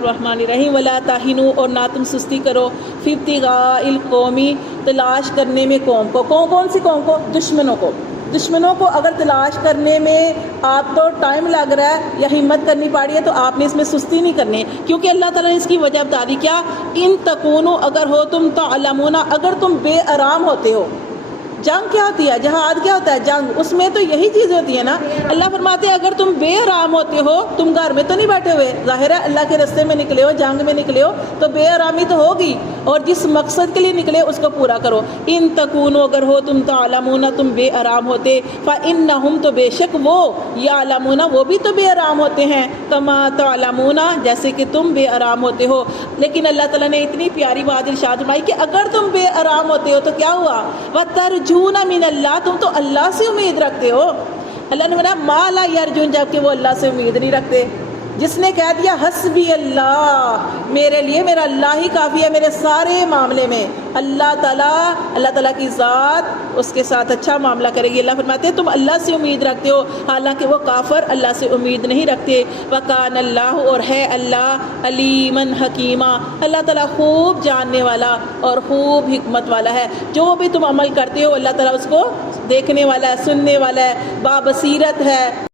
الرحمن الرحیم ولا تہنوا، اور نہ تم سستی کرو فی ابتغاء القوم، تلاش کرنے میں قوم کو، کون سی قوم کو؟ دشمنوں کو اگر تلاش کرنے میں آپ کو ٹائم لگ رہا ہے یا ہمت کرنی پڑ رہی ہے تو آپ نے اس میں سستی نہیں کرنی، کیونکہ اللہ تعالیٰ نے اس کی وجہ بتا دی کیا؟ ان تکونوا، اگر ہو تم تعلمون، اگر تم بے آرام ہوتے ہو۔ جنگ کیا ہوتی ہے؟ جہاد کیا ہوتا ہے؟ جنگ، اس میں تو یہی چیز ہوتی ہے نا۔ اللہ فرماتے ہیں اگر تم بے آرام ہوتے ہو، تم گھر میں تو نہیں بیٹھے ہوئے، ظاہر ہے اللہ کے راستے میں نکلے ہو، جنگ میں نکلے ہو تو بے آرامی تو ہوگی، اور جس مقصد کے لیے نکلے اس کو پورا کرو۔ ان تکونوا، اگر ہو تم تعلمون، تم بے آرام ہوتے، فإنہم، تو بے شک وہ، یعلمون، وہ بھی تو بے آرام ہوتے ہیں، کما تعلمون، جیسے کہ تم بے آرام ہوتے ہو۔ لیکن اللہ تعالیٰ نے اتنی پیاری بات ارشاد فرمائی کہ اگر تم بے آرام ہوتے ہو تو کیا ہوا؟ وَتَرْجُونَ مِنَ اللَّهِ، تم تو اللہ سے امید رکھتے ہو۔ اللہ نے بولا ما لا یرجون، جبکہ وہ اللہ سے امید نہیں رکھتے۔ جس نے کہہ دیا حسبی اللہ، میرے لیے میرا اللہ ہی کافی ہے میرے سارے معاملے میں، اللہ تعالیٰ کی ذات اس کے ساتھ اچھا معاملہ کرے گی۔ اللہ فرماتے ہیں تم اللہ سے امید رکھتے ہو، حالانکہ وہ کافر اللہ سے امید نہیں رکھتے۔ وَكَانَ اللَّهُ، اور ہے اللہ، علیمًا حکیمًا، اللہ تعالیٰ خوب جاننے والا اور خوب حکمت والا ہے۔ جو بھی تم عمل کرتے ہو اللہ تعالیٰ اس کو دیکھنے والا ہے، سننے والا ہے، بابصیرت ہے۔